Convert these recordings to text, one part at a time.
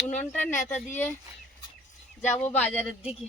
উনুনটা নেতা দিয়ে যাব বাজারের দিকে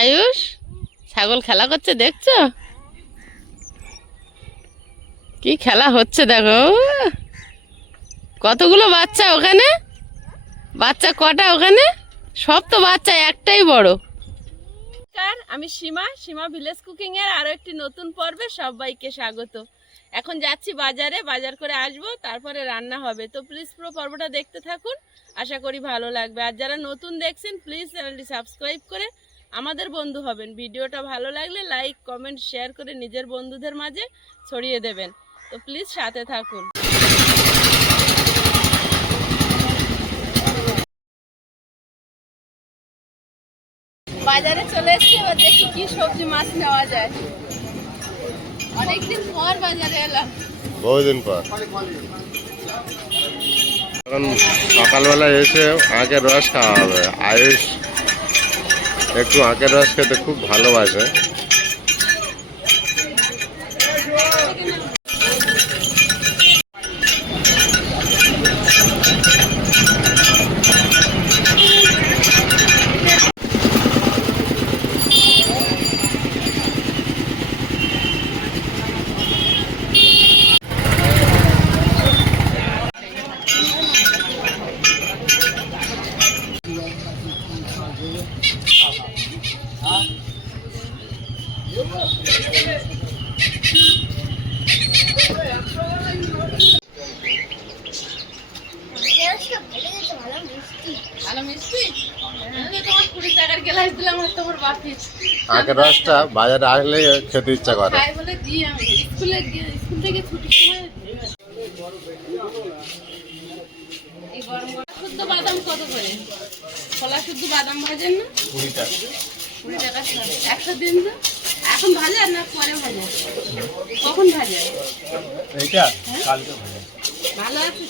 আয়ুষ, ছাগল খেলা করছে, দেখছ? কি খেলা হচ্ছে দেখো কতগুলো বাচ্চা ওখানে? বাচ্চা কটা ওখানে? সব তো বাচ্চা, একটাই বড়। আমি সীমা সীমা ভিলেজ কুকিং এর আরও একটি নতুন পর্বে সবাইকে স্বাগত। এখন যাচ্ছি বাজারে, বাজার করে আসব, তারপরে রান্না হবে। তো প্লিজ পুরো পর্বটা দেখতে থাকুন, আশা করি ভালো লাগবে। আর যারা নতুন দেখছেন প্লিজ চ্যানেলটি সাবস্ক্রাইব করে আমাদের বন্ধু হবেন। ভিডিওটা ভালো লাগলে লাইক, কমেন্ট, শেয়ার করে নিজের বন্ধুদের মাঝে ছড়িয়ে দেবেন। তো প্লিজ সাথে থাকুন। বাজারে চলে এসেছি, এবার দেখি কি সবজি মাছ নেওয়া যায়। অনেকদিন পর বাজারে এলাম। বহুদিন পর। এখন সকালবেলা এসে আখের রস খাওয়া হবে, আয়ুষ একটু আঁকের রস খেতে খুব ভালোবাসে। আখের বাজারে আসলে খেতে ইচ্ছা করে। বাদাম কত খোলা শুদ্ধ বাদাম ভাজেন না? কুড়ি টাকা। ছাড়। একশো দিন তো। এখন না পরে ভাজা? কখন ভাজা? এইটা কালকে ভালো ভালো আছে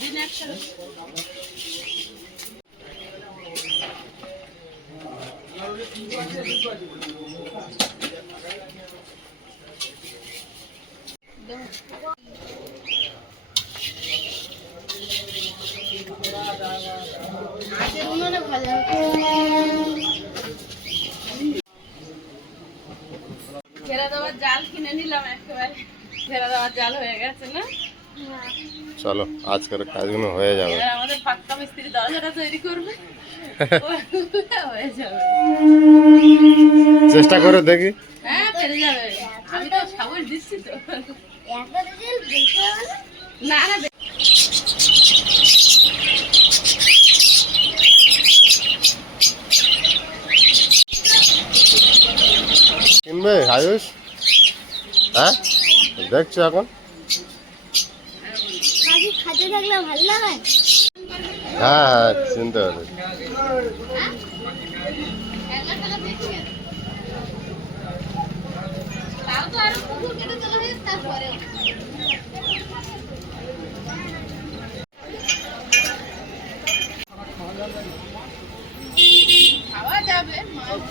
দিন একশো আজের উনুনে ভাজা ঘেরা দেওয়ার জাল কিনে নিলাম একেবারে ঘেরা দেওয়ার জাল হয়ে গেছে না চলো আজকের কাজগুলো হয়ে যাবে। আমাদের পাক্কা মিস্ত্রি দরজাটা তৈরি করবে। চেষ্টা করে দেখি। হ্যাঁ পেরে যাবে। আমি তো সাবল দিচ্ছি তো। না না কিনবে আয়ুষ? হ্যাঁ? দেখছ এখন? থাকলে ভালো লাগে হ্যাঁ হ্যাঁ চিনতে পারি তাও তো আরও পুকুর কেটে চলে হয়েছে তারপরে খাওয়া যাবে মাছ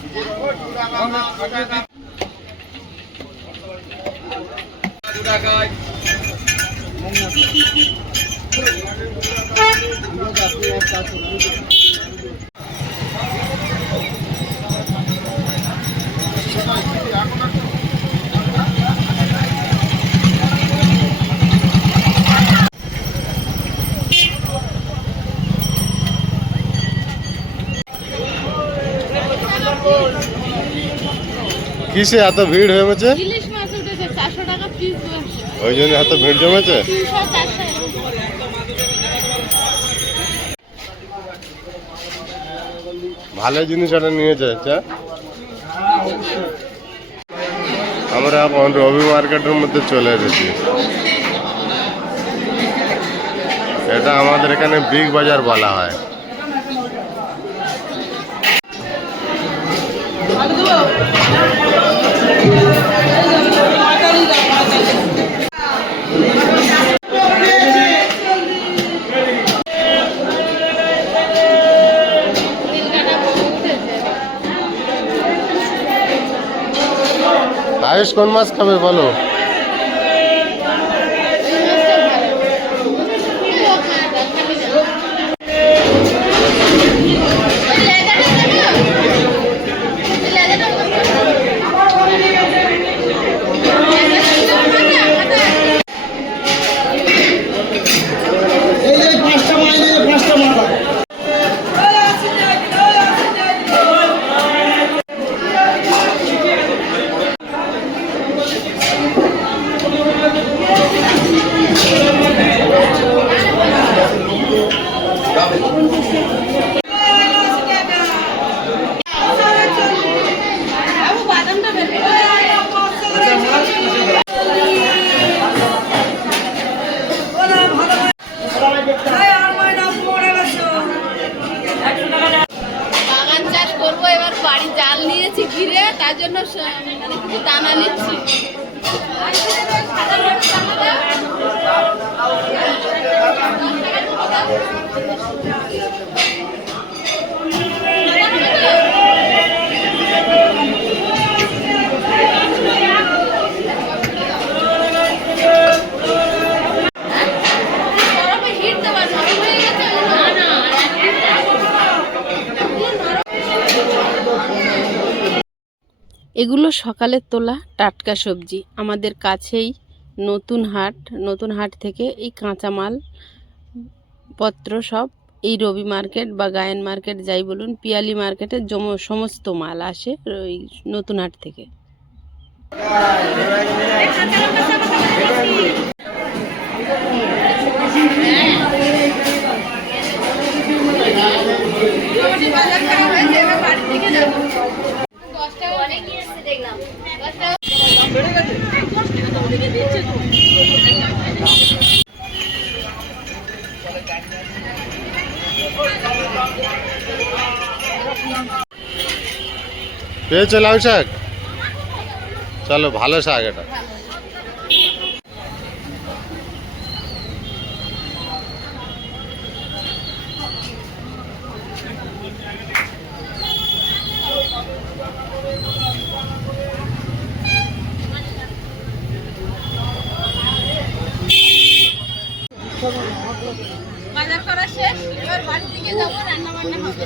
কিসে এত ভিড় হয়েছে? ওই জন্য এত ভিড় জমেছে তিনশো চারশো এরকম করে। ভালো জিনিস একটা নিয়ে যাচ্ছে। আমরা এখন রবি মার্কেটের মধ্যে চলে এসেছি। এটা আমাদের এখানে বিগ বাজার বলা হয়। আয়ুষ কোন মাস খাবে বলো? এগুলো সকালের তোলা টাটকা সবজি। আমাদের কাছেই নতুন হাট নতুন হাট থেকে এই কাঁচামাল পত্র সব এই রবি মার্কেট বা গায়ন মার্কেট যাই বলুন, পিয়ালি মার্কেটে জম- সমস্ত মাল আসে ওই নতুন হাট থেকে। অনেকই এসছে দেখলাম পেয়েছ লাউ শাক? চলো, ভালো শাক এটা। বাজার করা শেষ, এবার বাড়ির দিকে যাব রান্না বান্না হবে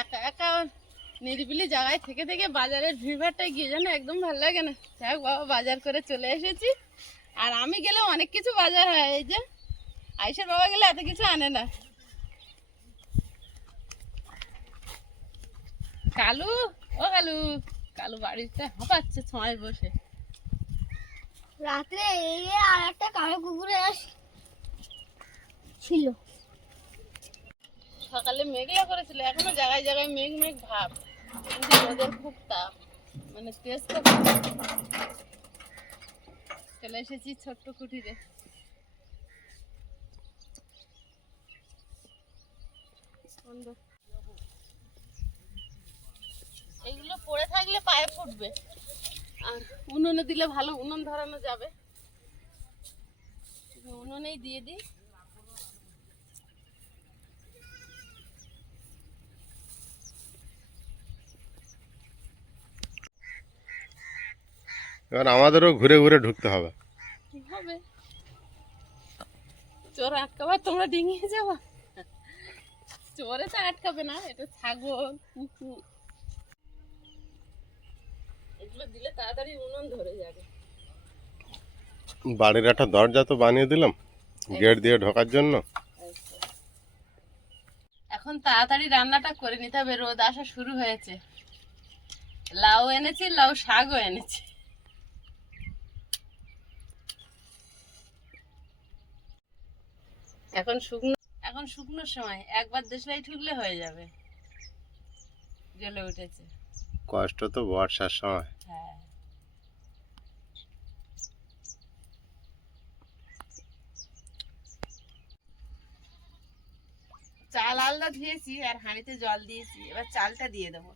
একা একা নিরিবিলি জায়গায় থেকে থেকে বাজারের ভিড়ভাড়টা গিয়ে যেন একদম ভালো লাগে না। যাক বাবা বাজার করে চলে এসেছি। আর আমি গেলেও অনেক কিছু বাজার হয় এই যে আইসের বাবা গেলে এত কিছু আনে না। কালু ও কালু কালু বাড়িতে হাঁপাচ্ছে ছয় বসে। রাত্রে এই আর একটা কালো কুকুরে আস ছিল। সকালে মেঘলা করেছিল এখনও জায়গায় জায়গায় মেঘ মেঘ ভাব। মানে চলে এসেছি ছোট্ট কুটিরে। এগুলো পড়ে থাকলে পায়ে ফুটবে। আর উনুনে দিলে ভালো, উনুন ধরানো যাবে। উনুনেই দিয়ে দিই। এবার আমাদেরও ঘুরে ঘুরে ঢুকতে হবে। কি হবে। চোর আটকাবার তোমরা ডিঙিয়ে যাবা? চোরে তো আটকাবে না এটা ছাগল কুকুর। এগুলো দিলে তাড়াতাড়ি উনুন ধরে যাবে। বাড়ির একটা দরজা তো বানিয়ে দিলাম গেট দিয়ে ঢোকার জন্য। এখন তাড়াতাড়ি রান্নাটা করে নিতে হবে রোদ আসা শুরু হয়েছে। লাউ এনেছি লাউ শাকও এনেছি। এখন শুকনো এখন শুকনোর সময় একবার দেশলাই ঠুকলে হয়ে যাবে। জ্বলে উঠেছে। কষ্ট তো বর্ষার সময়। হ্যাঁ। চাল আলাদা ধুয়েছি আর হাঁড়িতে জল দিয়েছি এবার চালটা দিয়ে দেবো।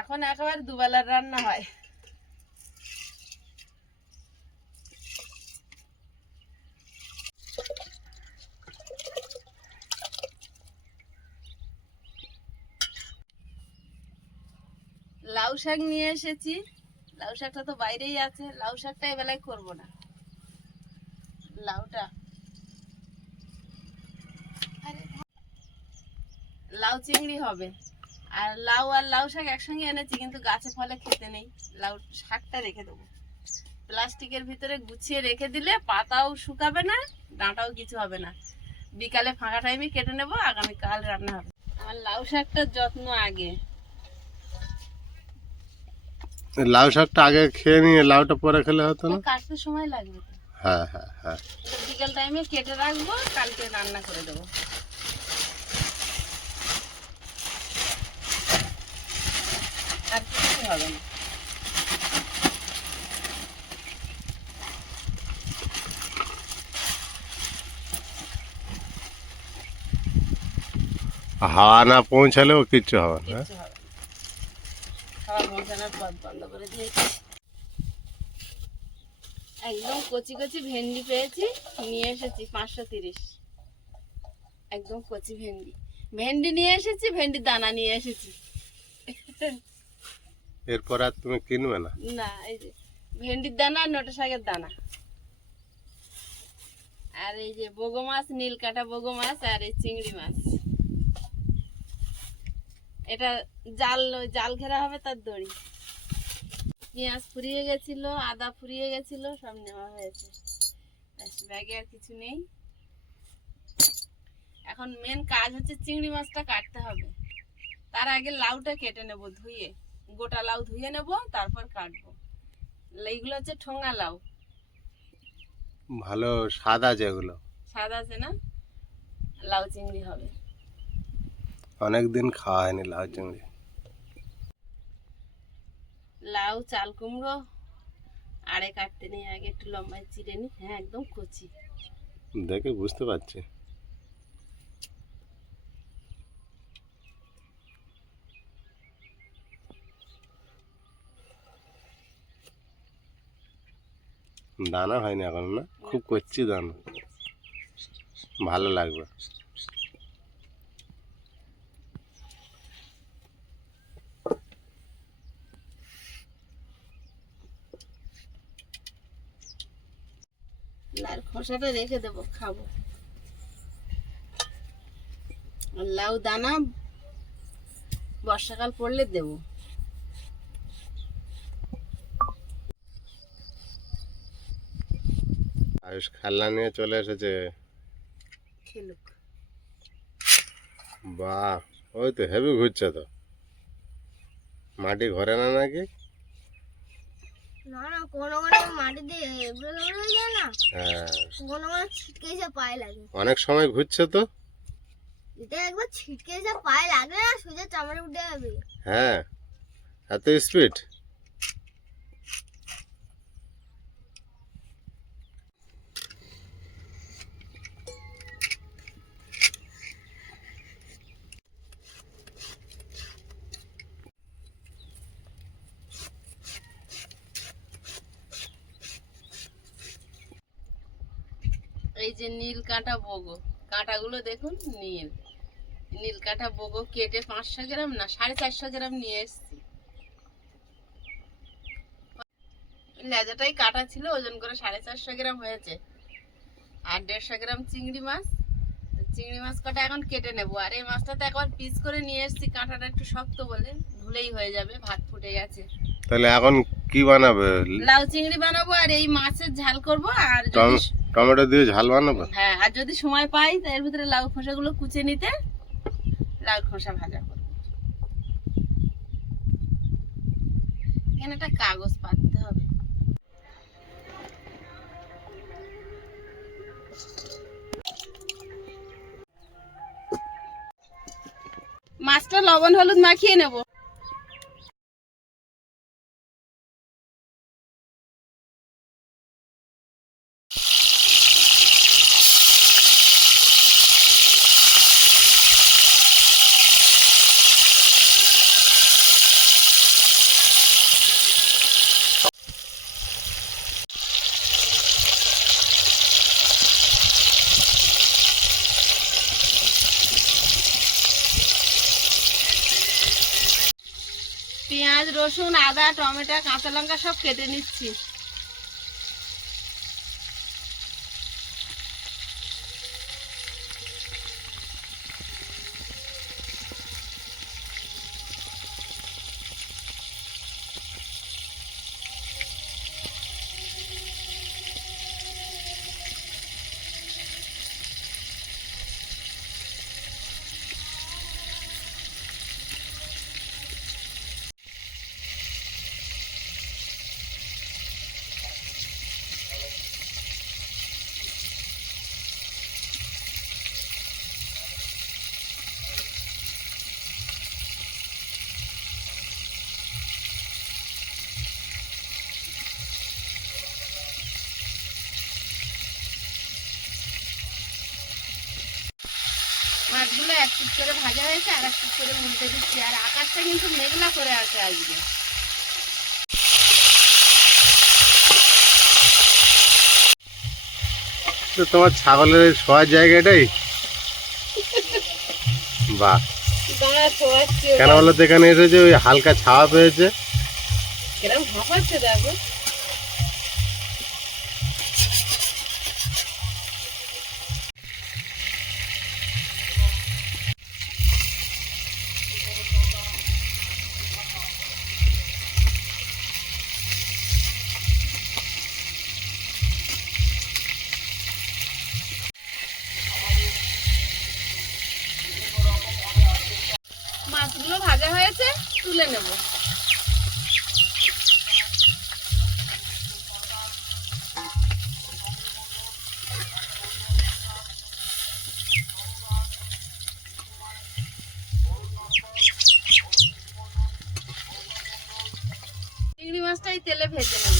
এখন একেবারে দুবেলার রান্না হয় লাউ শাক নিয়ে এসেছি। লাউ শাকটা তো বাইরেই আছে, লাউ শাকটা এবেলায় করব না। লাউটা। লাউ চিংড়ি হবে। আর লাউ আর লাউ শাক একসঙ্গে এনেছি, কিন্তু গাছে ফলে খেতে নেই। লাউ শাকটা রেখে দেবো। প্লাস্টিকের ভিতরে গুছিয়ে রেখে দিলে পাতাও শুকাবে না, ডাঁটাও কিছু হবে না। বিকালে ফাঁকা টাইমে কেটে নেব, আগামীকাল রান্না হবে। আমার লাউ শাকটার যত্ন আগে। লাউ শাকটা আগে খেয়ে নিয়ে লাউটা পরে খেলে হতো না? কাটতে সময় লাগবে। হ্যাঁ হ্যাঁ হ্যাঁ। বিকেল টাইমে কেটে রাখব কালকে রান্না করে দেবো। আর কিছু হবে না। হাওয়া না পৌঁছালেও কিচ্ছু হবে না। পথ বন্ধ করে দিয়েছি। একদম কচি কচি ভেন্ডি পেয়েছি নিয়ে এসেছি পাঁচশো তিরিশ। একদম কচি ভেন্ডি। ভেন্ডি নিয়ে এসেছি ভেন্ডির দানা নিয়ে এসেছি। এরপর আর তুমি কিনবে না? না এই যে ভেন্ডির দানা আর নোটা শাকের দানা। আর এই যে বগো মাছ নীল কাটা বগো মাছ আর এই চিংড়ি মাছ। এটা জাল জাল ঘেরা হবে তার দড়ি। পেঁয়াজ ফুরিয়ে গেছিল আদা ফুরিয়ে গেছিল সব নেওয়া হয়েছে। ব্যাগে আর কিছু নেই। এখন মেন কাজ হচ্ছে চিংড়ি মাছটা কাটতে হবে। তার আগে লাউটা কেটে নেব ধুয়ে। গোটা লাউ ধুয়ে নেব তারপর কাটবো। এইগুলো হচ্ছে ঠোঙা লাউ। ভালো সাদা যেগুলো। সাদা আছে না? লাউ চিংড়ি হবে। অনেক দিন খাওয়া হয়নি লাউ চিংড়ি। লাউ চাল কুমড়ো আড়ে কাটতে নেই আগে একটু লম্বায় চিড়ে নি। হ্যাঁ একদম কচি। দেখে বুঝতে পারছি। দানা হয়নি এখন না? খুব করছি দানা। ভালো লাগবে। খোসাটা রেখে দেবো খাব। লাউ দানা বর্ষাকাল পড়লে দেবো। আয়ুষ খেলনা নিয়ে চলে এসেছে। খেলুক। বাহ ওই তো হেভি ঘুরছে তো। মাটি ঘরে না নাকি? না না কোনো এবড়ো হয়ে যায় না। হ্যাঁ। কোনো কোনো ছিটকে এসে পায়ে লাগে। অনেক সময় ঘুরছে তো? এটা একবার ছিটকে এসে পায়ে লাগলে না সোজা চামড়ে উঠে যাবে। হ্যাঁ। এত স্পিড যে নীল কাঁটা বগো কাঁটাগুলো দেখুন নীল। নীল কাঁটা বগো কেটে পাঁচশো গ্রাম না সাড়ে চারশো গ্রাম নিয়ে এসেছি। লেজাটাই কাটা ছিল ওজন করে সাড়ে চারশো গ্রাম হয়েছে। আর দেড়শো গ্রাম চিংড়ি মাছ। চিংড়ি মাছ কটা এখন কেটে নেব। আর এই মাছটা তো একবার পিস করে নিয়ে এসেছি কাঁটাটা একটু শক্ত বলে ধুলেই হয়ে যাবে ভাত ফুটে গেছে। তাহলে এখন কি বানাবে? লাউ চিংড়ি বানাবো আর এই মাছের ঝাল করব আর টমেটো দিয়ে ঝাল বানাবো? হ্যাঁ আর যদি সময় পাই এর ভিতরে লাউ খোসাগুলো কুচে নিতে লাউ খোসা ভাজা করব। এখানে একটা কাগজ পাততে হবে। মাছটা লবণ, হলুদ মাখিয়ে নেব। রসুন আদা টমেটো কাঁচা লঙ্কা সব কেটে নিচ্ছি। এক পিস করে ভাজা হয়েছে আর এক পিস করে উল্টে দিচ্ছি। আর আকাশটা কিন্তু মেঘলা করে আছে আজকে। তো তোমার ছাগলের শোয়ার জায়গাটাই? বাহ। কেন বলো তো এখানে এসেছে ওই হালকা ছাওয়া পেয়েছে? কিরম হাঁপাচ্ছে দেখো মাছগুলো ভাজা হয়েছে তুলে নেব তেলে ভেজে নেব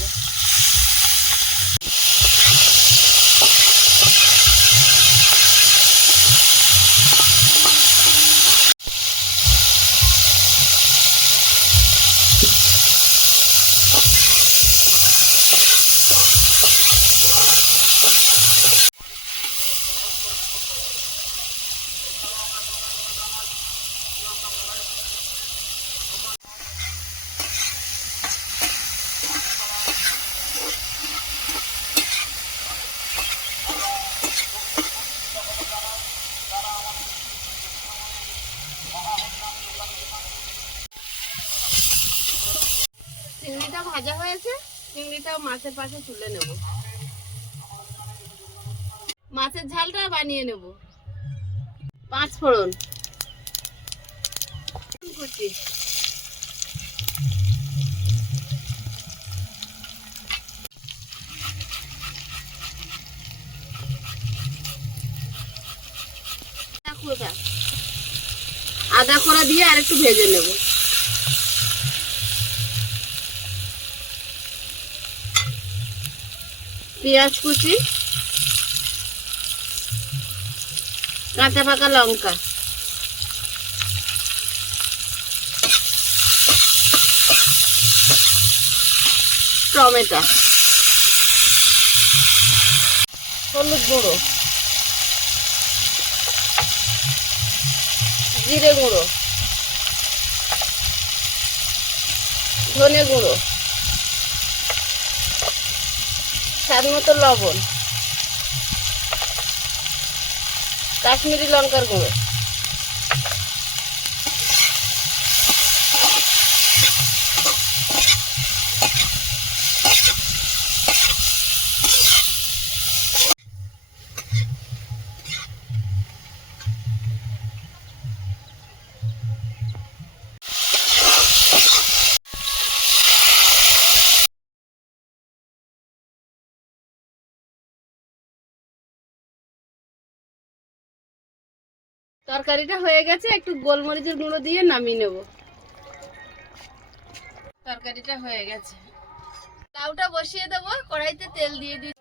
চিংড়িটা ভাজা হয়েছে চিংড়িটাও মাছের পাশে তুলে নেব। মাছের ঝালটা বানিয়ে নেব। পাঁচ ফোড়ন। কুচি। আদা খোড়া। দিয়ে আর একটু ভেজে নেব। পেঁয়াজ কুচি কাঁচা পাকা লঙ্কা। টমেটো। হলুদ গুঁড়ো। জিরে গুঁড়ো। ধনে গুঁড়ো। স্বাদ মতো লবণ কাশ্মীরি লঙ্কার গুঁড়ো। তরকারিটা হয়ে গেছে, একটু গোলমরিচের গুঁড়ো দিয়ে নামিয়ে নেব। তরকারিটা হয়ে গেছে। লাউটা বসিয়ে দেবো, কড়াইতে তেল দিয়ে দিই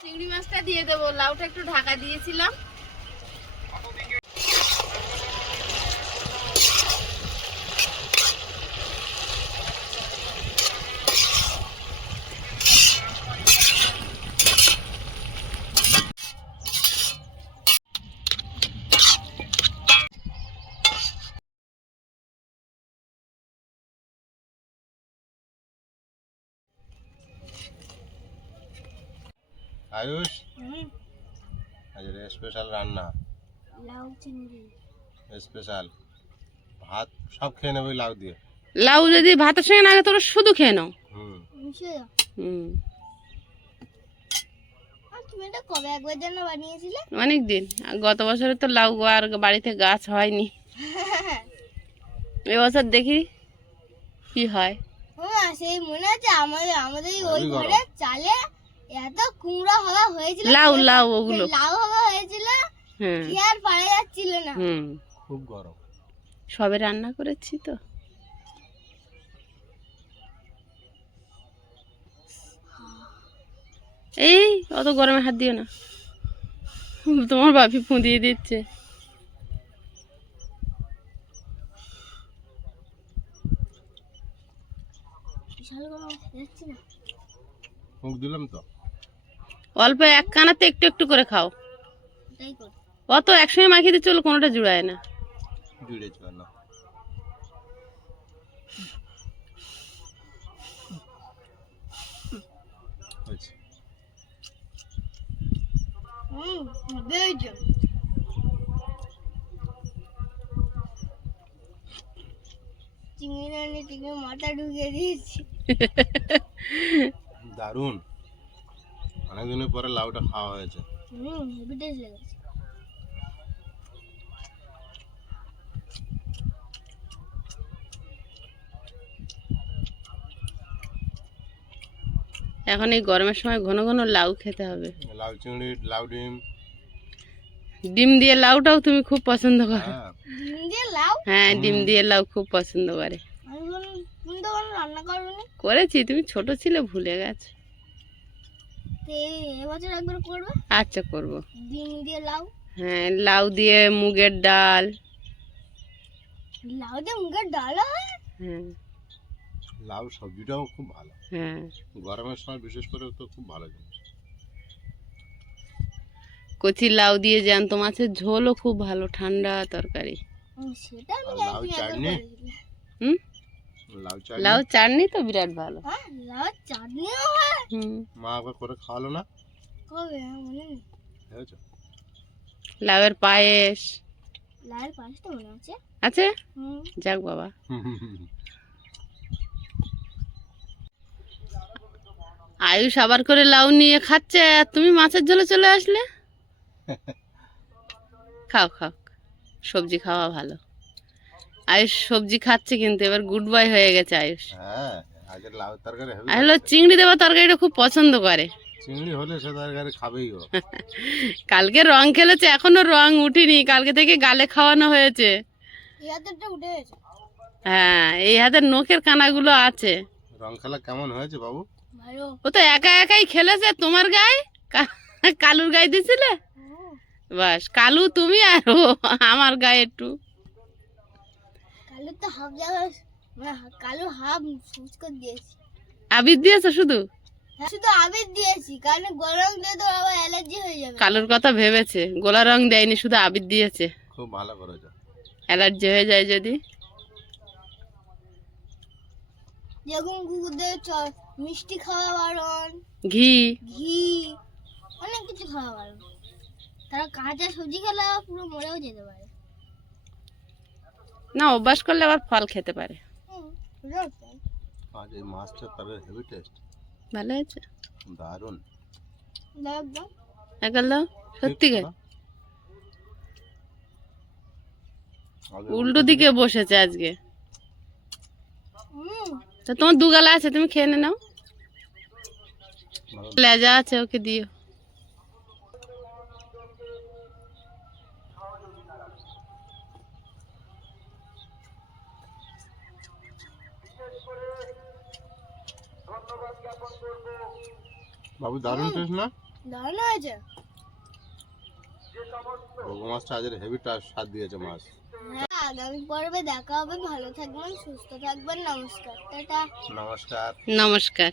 চিংড়ি মাছটা দিয়ে দেবো। লাউটা একটু ঢাকা দিয়েছিলাম। আয়ুষ? আজ স্পেশাল রান্না। লাউ চিংড়ি। স্পেশাল ভাত সব খেয়ে নেবে লাউ দিয়ে। লাউ যদি ভাতের সঙ্গে না তোরা শুধু খেয়ে নাও। হুম। হুম। অনেক দিন গত বছরে তো লাউ আর বাড়িতে গাছ হয়নি। এবছর দেখি কি হয়। সেই মনে আছে আমাদের আমাদের ওই ঘরে চালে এত কুমড়া হওয়া হয়েছিল লাউ লাউ ওগুলো। লাউ হওয়া হয়েছিল হ্যাঁ কি আর পারা যাচ্ছিল না। হুম। খুব গরম। সবে রান্না করেছি তো। এই অত গরমে হাত দিও না। তোমার বাপি ফুঁদিয়ে দিচ্ছে। বিশাল গরম যাচ্ছে না। মুখ দিলাম তো। অল্প এক কানাতে একটু একটু করে খাও। অত একসঙ্গে মাখিয়ে দিয়ে চলো কোনোটা জুড়ায় না। জুড়ে চিংড়ি মাথা ঢুকিয়ে দিয়েছি। দারুণ। অনেকদিনের পরে লাউটা খাওয়া হয়েছে। হুম হেভি টেস্ট লেগেছে। এখন এই গরমের সময় ঘন ঘন লাউ খেতে হবে। লাউ চিংড়ি লাউ ডিম। ডিম দিয়ে লাউটাও তুমি খুব পছন্দ করো। হ্যাঁ। ডিম দিয়ে লাউ? হ্যাঁ ডিম দিয়ে লাউ খুব পছন্দ করে। আমি তো কোনো রান্না করোনি? করেছি তুমি ছোট ছিলে ভুলে গেছো। এবছর একবার করবে? আচ্ছা করব। ডিম দিয়ে লাউ। হ্যাঁ লাউ দিয়ে মুগের ডাল। লাউ দিয়ে মুগের ডাল হয়? হ্যাঁ। লাউ সবজিটাও খুব ভালো। হ্যাঁ। গরমের সময় বিশেষ করে তো খুব ভালো জিনিস। কচি লাউ দিয়ে জ্যান্ত মাছের ঝোলও খুব ভালো ঠান্ডা তরকারি। সেটা আমি লাউ চাটনি? হুম? লাউ চাটনি। লাউ চাটনি তো বিরাট ভালো। হ্যাঁ লাউ চাটনিও হুম। মা একবার করে খাওয়ালো না? কবে? মনে লাউয়ের পায়েস। পাঁচটা মনে আছে। আছে? যাক বাবা। আয়ুষ আবার করে লাউ নিয়ে খাচ্ছে। আর তুমি মাছের ঝোলে চলে আসলে? খাও খাও। সবজি খাওয়া ভালো। আয়ুষ সবজি খাচ্ছে কিন্তু এবার গুড বাই হয়ে গেছে আয়ুষ। হ্যাঁ তরকারি হলো চিংড়ি দেওয়া তরকারিটা খুব পছন্দ করে। চিংড়ি হলে সে তরকারি খাবেই ও। কালকে রং খেলেছে এখনও রং উঠিনি কালকে থেকে গালে খাওয়ানো হয়েছে। হ্যাঁ এই হাতের নখের কানাগুলো আছে। রং খেলা কেমন হয়েছে বাবু? ও তো একা একাই খেলেছে তোমার গায়ে? কালুর গায়ে দিছিলে? বাস কালু তুমি আর ও আমার গায়ে একটু। কালো তো হাফ জায়গায় মানে কালো হাফ সুচ করে দিয়েছি। আবির দিয়েছ শুধু? হ্যাঁ, শুধু আবির দিয়েছি কারণ গরম দিয়ে তো আবার অ্যালার্জি হয়ে যাবে। কালুর কথা ভেবেছে গোলা রং দেয়নি শুধু আবির দিয়েছে। খুব ভালো করেছ। অ্যালার্জি হয়ে যায় যদি। যেরকম কুকুরদের চ- মিষ্টি খাওয়া বারণ ঘি। ঘি অনেক কিছু খাওয়া বারণ। তারা কাঁচা সবজি খেলে পুরো মরেও যেতে পারে। না অভ্যাস করলে আবার ফল খেতে পারে? আজ এই মাছটা তবে হেভি টেস্ট ভালো হয়েছে? দারুণ। দাও একদম দাও সত্যি গে। উল্টো দিকে বসেছে আজকে। তা তোমার দুগালা আছে তুমি খেয়ে নে নাও। লেজা আছে ওকে দিও। বাবু দারুণ টেস্ট না? দারুণ হয়েছে। রঘু মাছটা আজের হেভি স্বাদ দিয়েছে মাছ। হ্যাঁ আগামী পর্বে দেখা হবে। ভালো থাকবেন সুস্থ থাকবেন। নমস্কার। টাটা। নমস্কার। নমস্কার।